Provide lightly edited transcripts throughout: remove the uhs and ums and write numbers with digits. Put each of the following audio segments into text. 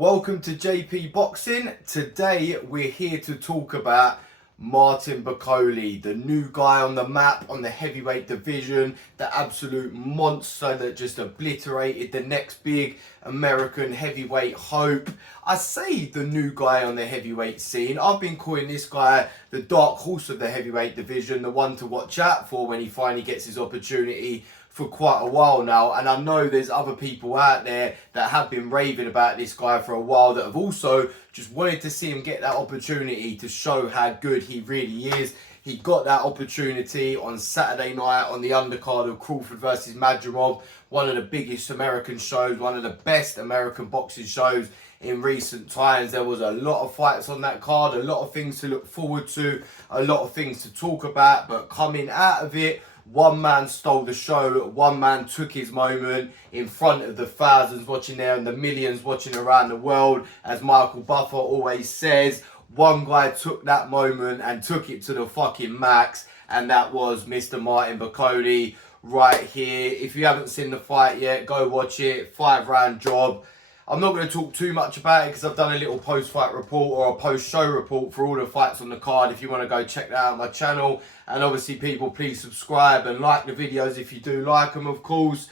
Welcome to JP Boxing. Today we're here to talk about Martin Bakole, the new guy on the map on the heavyweight division, the absolute monster that just obliterated the next big American heavyweight hope. I say the new guy on the heavyweight scene. I've been calling this guy the dark horse of the heavyweight division, the one to watch out for when he finally gets his opportunity for quite a while now. And I know there's other people out there that have been raving about this guy for a while that have also just wanted to see him get that opportunity to show how good he really is. He got that opportunity on Saturday night on the undercard of Crawford versus Madrimov, one of the biggest American shows, one of the best American boxing shows in recent times. There was a lot of fights on that card, a lot of things to look forward to, a lot of things to talk about, but coming out of it, one man stole the show, one man took his moment in front of the thousands watching there and the millions watching around the world. As Michael Buffer always says, one guy took that moment and took it to the fucking max, and that was Mr. Martin Bakole right here. If you haven't seen the fight yet, go watch it. 5-round job. I'm not going to talk too much about it because I've done a little post-fight report or a post-show report for all the fights on the card. If you want to go check that out on my channel. And obviously, people, please subscribe and like the videos if you do like them, of course.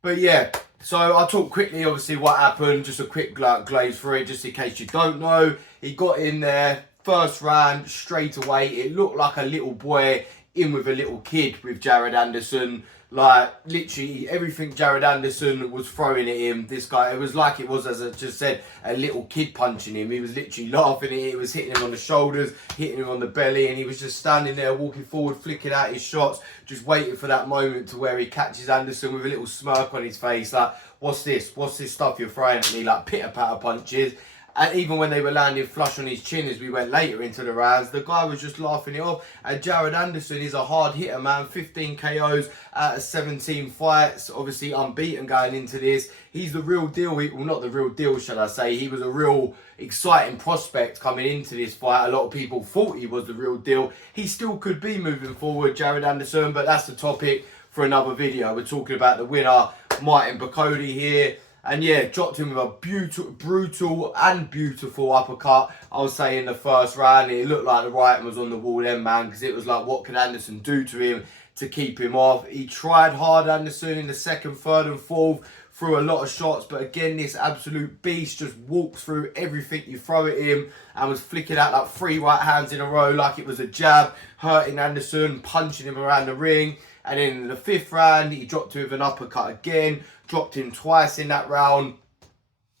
But yeah, so I'll talk quickly, obviously, what happened. Just a quick glaze for it, just in case you don't know. He got in there, first round, straight away. It looked like a little boy in with a little kid with Jared Anderson. Like, literally, everything Jared Anderson was throwing at him, this guy, it was like it was, as I just said, a little kid punching him. He was literally laughing at it. It was hitting him on the shoulders, hitting him on the belly, and he was just standing there, walking forward, flicking out his shots, just waiting for that moment to where he catches Anderson with a little smirk on his face, like, what's this? What's this stuff you're throwing at me? Like, pitter-patter punches. And even when they were landing flush on his chin as we went later into the rounds, the guy was just laughing it off. And Jared Anderson is a hard hitter, man. 15 KOs out of 17 fights. Obviously unbeaten going into this. He's the real deal. Well, not the real deal, shall I say. He was a real exciting prospect coming into this fight. A lot of people thought he was the real deal. He still could be moving forward, Jared Anderson, but that's the topic for another video. We're talking about the winner, Martin Bakole here. And yeah, dropped him with a brutal and beautiful uppercut. I would say in the first round, it looked like the writing was on the wall then, man, because it was like, what could Anderson do to him to keep him off? He tried hard, Anderson, in the second, third and fourth, threw a lot of shots, but again, this absolute beast just walked through everything you throw at him and was flicking out like 3 right hands in a row like it was a jab, hurting Anderson, punching him around the ring. And then in the 5th round, he dropped him with an uppercut again, dropped him twice in that round,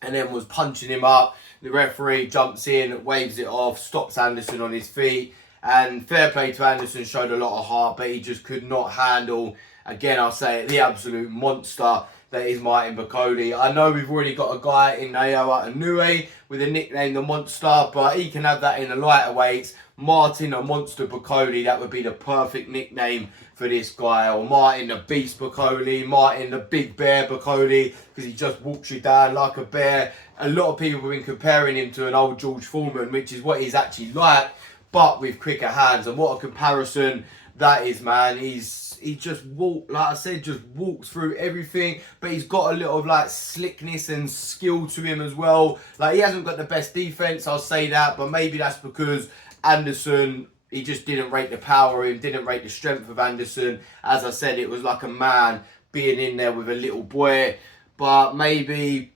and then was punching him up. The referee jumps in, waves it off, stops Anderson on his feet. And fair play to Anderson, showed a lot of heart, but he just could not handle, again, I'll say it, the absolute monster that is Martin Bakole. I know we've already got a guy in Naoya Inoue with a nickname the Monster, but he can have that in the lighter weights. Martin the Monster Bakole, that would be the perfect nickname for this guy. Or Martin the Beast Bakole, Martin the Big Bear Bakole, because he just walks you down like a bear. A lot of people have been comparing him to an old George Foreman, which is what he's actually like, but with quicker hands. And what a comparison that is, man. He just walked, like I said, just walks through everything, but he's got a little like slickness and skill to him as well. Like, he hasn't got the best defense, I'll say that, but maybe that's because Anderson, he just didn't rate the power of him, didn't rate the strength of Anderson. As I said, it was like a man being in there with a little boy. But maybe,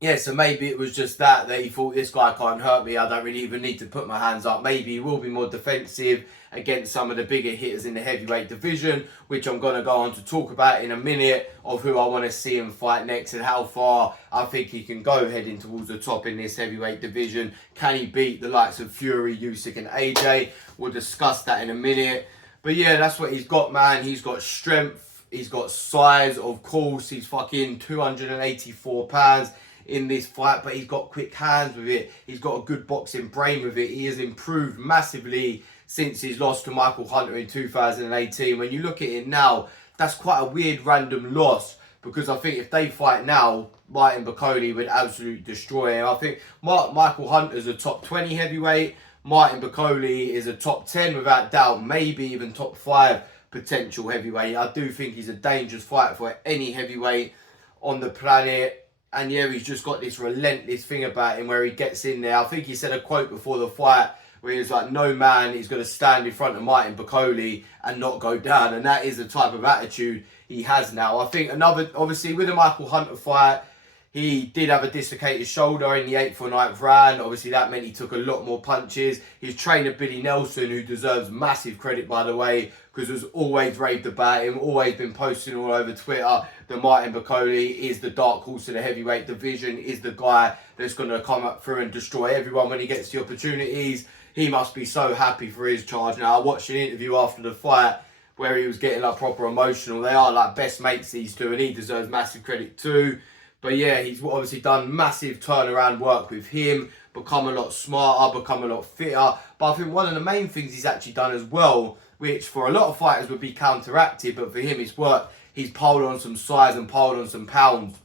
yeah, so maybe it was just that he thought, this guy can't hurt me, I don't really even need to put my hands up. Maybe he will be more defensive against some of the bigger hitters in the heavyweight division, which I'm going to go on to talk about in a minute, of who I want to see him fight next and how far I think he can go heading towards the top in this heavyweight division. Can he beat the likes of Fury, Usyk and AJ? We'll discuss that in a minute. But yeah, that's what he's got, man. He's got strength, he's got size, of course. He's fucking 284 pounds in this fight, but he's got quick hands with it. He's got a good boxing brain with it. He has improved massively since his loss to Michael Hunter in 2018. When you look at it now, that's quite a weird random loss, because I think if they fight now, Martin Bakole would absolutely destroy him. I think Michael Hunter's a top 20 heavyweight. Martin Bakole is a top 10 without doubt, maybe even top 5 potential heavyweight. I do think he's a dangerous fighter for any heavyweight on the planet. And yeah, he's just got this relentless thing about him where he gets in there. I think he said a quote before the fight where he was like, no man is going to stand in front of Martin Bakole and not go down. And that is the type of attitude he has now. I think obviously with the Michael Hunter fight, he did have a dislocated shoulder in the 8th or 9th round. Obviously, that meant he took a lot more punches. His trainer, Billy Nelson, who deserves massive credit, by the way, because has always raved about him, always been posting all over Twitter that Martin Bakole is the dark horse of the heavyweight division, is the guy that's going to come up through and destroy everyone when he gets the opportunities. He must be so happy for his charge. Now, I watched an interview after the fight where he was getting like proper emotional. They are like best mates, these two, and he deserves massive credit too. But yeah, he's obviously done massive turnaround work with him, become a lot smarter, become a lot fitter. But I think one of the main things he's actually done as well, which for a lot of fighters would be counteracted, but for him it's worked. He's piled on some size and piled on some pounds,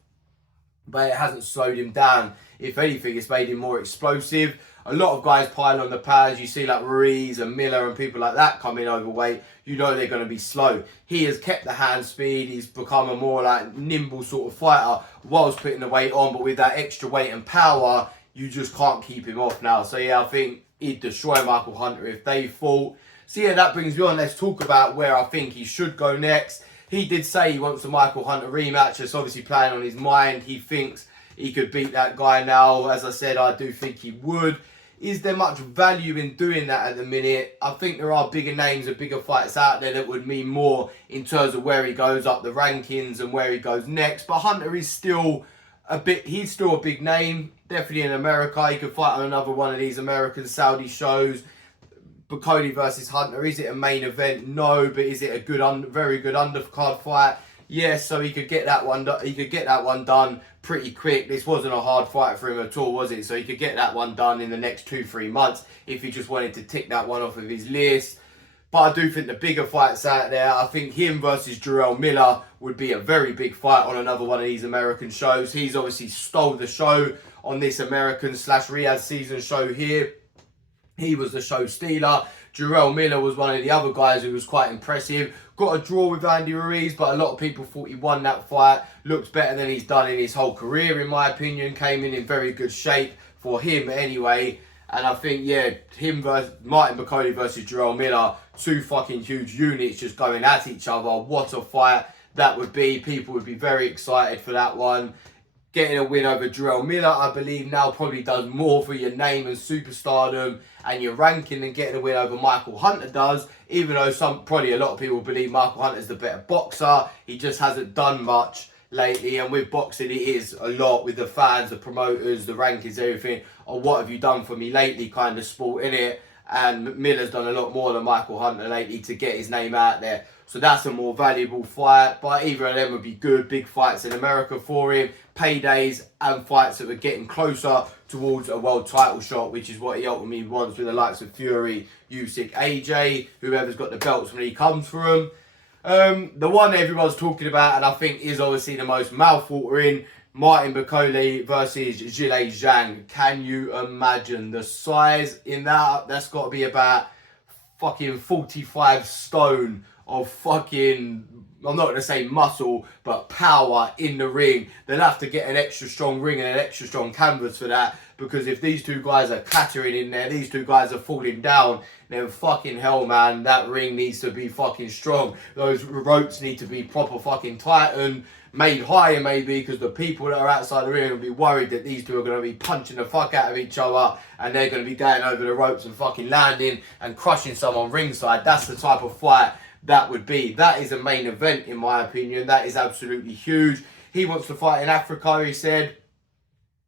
but it hasn't slowed him down. If anything, it's made him more explosive. A lot of guys pile on the pads. You see like Ruiz and Miller and people like that come in overweight. You know they're going to be slow. He has kept the hand speed. He's become a more like nimble sort of fighter whilst putting the weight on. But with that extra weight and power, you just can't keep him off now. So yeah, I think he'd destroy Michael Hunter if they fought. So yeah, that brings me on. Let's talk about where I think he should go next. He did say he wants a Michael Hunter rematch. It's obviously playing on his mind. He thinks he could beat that guy now. As I said, I do think he would. Is there much value in doing that at the minute? I think there are bigger names and bigger fights out there that would mean more in terms of where he goes up the rankings and where he goes next. But Hunter is still he's still a big name. Definitely in America. He could fight on another one of these American Saudi shows. Bakole versus Hunter. Is it a main event? No. But is it a very good undercard fight? Yes, so he could get that one done pretty quick. This wasn't a hard fight for him at all, was it? So he could get that one done in the next 2-3 months if he just wanted to tick that one off of his list. But I do think the bigger fights out there, I think him versus Jarrell Miller would be a very big fight on another one of these American shows. He's obviously stole the show on this American/Riyadh season show here. He was the show stealer. Jarrell Miller was one of the other guys who was quite impressive. Got a draw with Andy Ruiz, but a lot of people thought he won that fight. Looks better than he's done in his whole career, in my opinion. Came in very good shape for him anyway. And I think, yeah, him versus Martin Bakole versus Jarrell Miller, two fucking huge units just going at each other. What a fight that would be. People would be very excited for that one. Getting a win over Jarrell Miller, I believe, now probably does more for your name and superstardom and your ranking than getting a win over Michael Hunter does. Even though probably a lot of people believe Michael Hunter's the better boxer, he just hasn't done much lately. And with boxing, it is a lot with the fans, the promoters, the rankings, everything. Or what have you done for me lately kind of sport, innit? And Miller's done a lot more than Michael Hunter lately to get his name out there. So that's a more valuable fight. But either of them would be good. Big fights in America for him. Paydays and fights that were getting closer towards a world title shot, which is what he ultimately wants with the likes of Fury, Usyk, AJ, whoever's got the belts when he comes for them. The one everyone's talking about, and I think is obviously the most mouth-watering, Martin Bakole versus Zhilei Zhang. Can you imagine the size in that? That's got to be about fucking 45 stone of fucking, I'm not going to say muscle, but power in the ring. They'll have to get an extra strong ring and an extra strong canvas for that, because if these two guys are clattering in there, these two guys are falling down, then fucking hell, man, that ring needs to be fucking strong. Those ropes need to be proper fucking tightened, made higher maybe, because the people that are outside the ring will be worried that these two are going to be punching the fuck out of each other and they're going to be going over the ropes and fucking landing and crushing someone ringside. That's the type of fight that would be. That is a main event in my opinion. That is absolutely huge. He wants to fight in Africa, he said.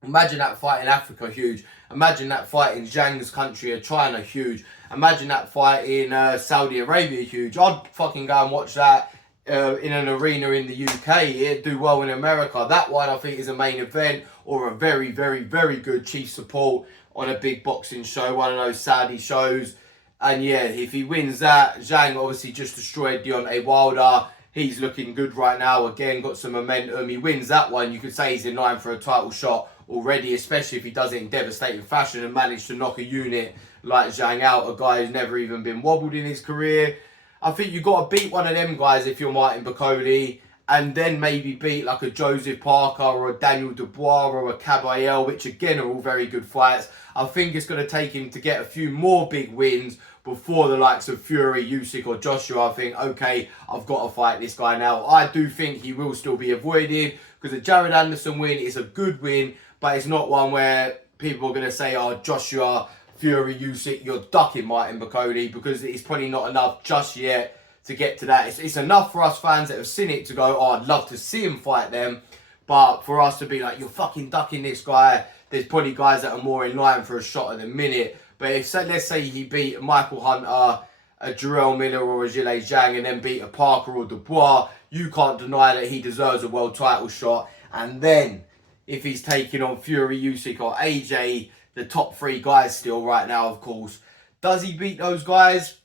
Imagine that fight in Africa, huge. Imagine that fight in Zhang's country of China, huge. Imagine that fight in Saudi Arabia, huge. I'd fucking go and watch that in an arena in the UK. It'd do well in America. That one I think is a main event or a very, very, very good chief support on a big boxing show, one of those Saudi shows. And yeah, if he wins that, Zhang obviously just destroyed Deontay Wilder. He's looking good right now. Again, got some momentum. He wins that one. You could say he's in line for a title shot already, especially if he does it in devastating fashion and managed to knock a unit like Zhang out, a guy who's never even been wobbled in his career. I think you've got to beat one of them guys if you're Martin Bakole. and then maybe beat like a Joseph Parker or a Daniel Dubois or a Caballero, which again are all very good fights. I think it's going to take him to get a few more big wins before the likes of Fury, Usyk or Joshua. I think, okay, I've got to fight this guy now. I do think he will still be avoided because the Jared Anderson win is a good win, but it's not one where people are going to say, oh, Joshua, Fury, Usyk, you're ducking Martin Bakole, because it's probably not enough just yet to get to that. It's enough for us fans that have seen it to go, oh, I'd love to see him fight them. But for us to be like, you're fucking ducking this guy, there's probably guys that are more in line for a shot at the minute. But if, let's say he beat Michael Hunter, a Jarrell Miller or a Zhilei Zhang, and then beat a Parker or Dubois, you can't deny that he deserves a world title shot. And then if he's taking on Fury, Usyk or AJ, the top three guys still right now, of course, does he beat those guys?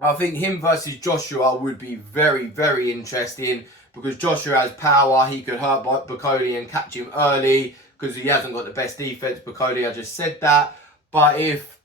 I think him versus Joshua would be very, very interesting, because Joshua has power. He could hurt Bakole and catch him early because he hasn't got the best defense. Bakole, I just said that. But if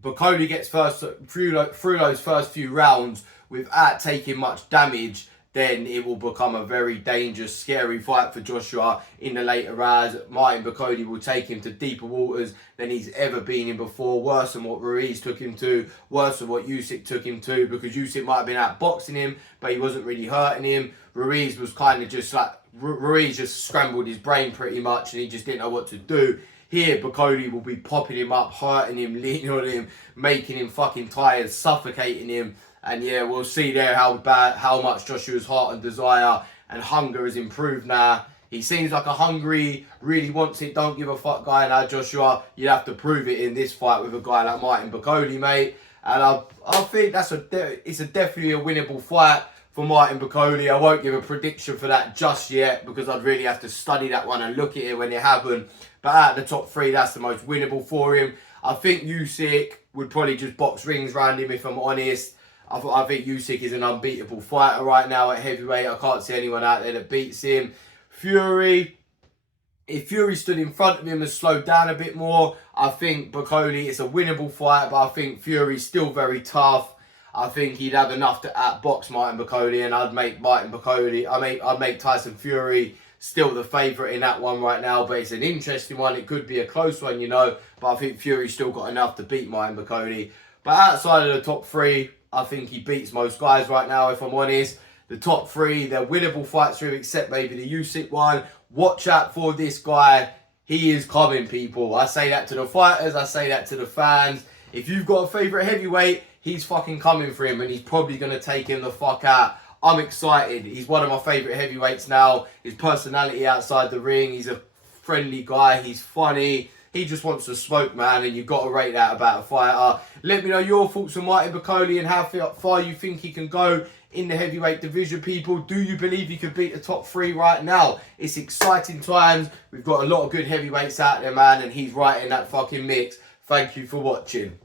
Bakole gets through those first few rounds without taking much damage, then it will become a very dangerous, scary fight for Joshua in the later rounds. Martin Bakole will take him to deeper waters than he's ever been in before, worse than what Ruiz took him to, worse than what Usyk took him to, because Usyk might have been outboxing him, but he wasn't really hurting him. Ruiz was kind of just like, Ruiz just scrambled his brain pretty much, and he just didn't know what to do. Here, Bakole will be popping him up, hurting him, leaning on him, making him fucking tired, suffocating him. And yeah, we'll see there how much Joshua's heart and desire and hunger has improved now. He seems like a hungry, really wants it, don't give a fuck guy now, Joshua. You'd have to prove it in this fight with a guy like Martin Bakole, mate. And I think it's definitely a winnable fight for Martin Bakole. I won't give a prediction for that just yet, because I'd really have to study that one and look at it when it happened. But out of the top three, that's the most winnable for him. I think Usyk would probably just box rings around him, if I'm honest. I think Usyk is an unbeatable fighter right now at heavyweight. I can't see anyone out there that beats him. Fury, if Fury stood in front of him and slowed down a bit more, I think Bakole, it's a winnable fight, but I think Fury's still very tough. I think he'd have enough to outbox Martin Bakole, and I'd make Tyson Fury still the favourite in that one right now. But it's an interesting one. It could be a close one, you know, but I think Fury's still got enough to beat Martin Bakole. But outside of the top three, I think he beats most guys right now, if I'm honest. The top three, they're winnable fights for him, except maybe the Usyk one. Watch out for this guy. He is coming, people. I say that to the fighters. I say that to the fans. If you've got a favourite heavyweight, he's fucking coming for him, and he's probably going to take him the fuck out. I'm excited. He's one of my favourite heavyweights now. His personality outside the ring. He's a friendly guy. He's funny. He just wants to smoke, man, and you've got to rate that about a fighter. Let me know your thoughts on Martin Bakole and how far you think he can go in the heavyweight division, people. Do you believe he could beat the top three right now? It's exciting times. We've got a lot of good heavyweights out there, man, and he's right in that fucking mix. Thank you for watching.